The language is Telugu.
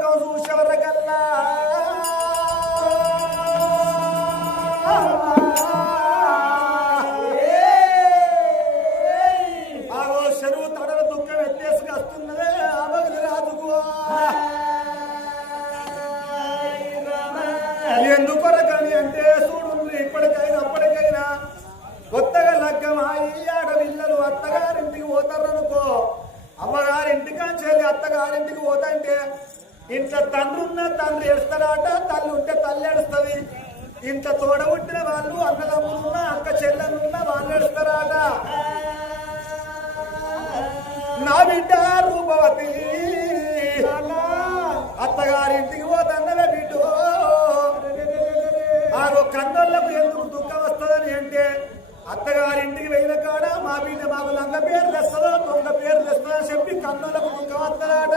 ముఖం చూసేవరకల్లా ఆగో చెరువు తడల దుఃఖం ఎత్తేసుకు వస్తున్నదే ఆమెకు రాజుకు ఎందుకొరకని అంటే చూడు ఇప్పటికైనా అప్పటికైనా కొత్తగా లగ్గమాయి ఆడపిల్లలు అత్తగారింటికి పోతారనుకో అమ్మగారింటికి చెల్లి అత్తగారింటికి పోతాంటే ఇంత తండ్రి ఉన్న తండ్రి ఏడుస్తాడట తల్లి ఉంటే తల్లి ఏడుస్తుంది ఇంత తోడ పుట్టిన వాళ్ళు అన్నదమ్ములున్నా అక్క చెల్లెలున్నా వాళ్ళు ఏడుస్తారట నా బిడ్డ రూపవతి అత్తగారింటికి పోతన్నవే బిడ్డు నాకు కన్నులకు ఎందుకు దుఃఖం వస్తుందని అంటే అత్తగారింటికి వెళ్ళిన కాడ మా బిడ్డ మాకు లంగ పేరు తెస్తుందో దొంగ పేరు తెస్తుందో చెప్పి కన్నులకు దుఃఖం వస్తుందట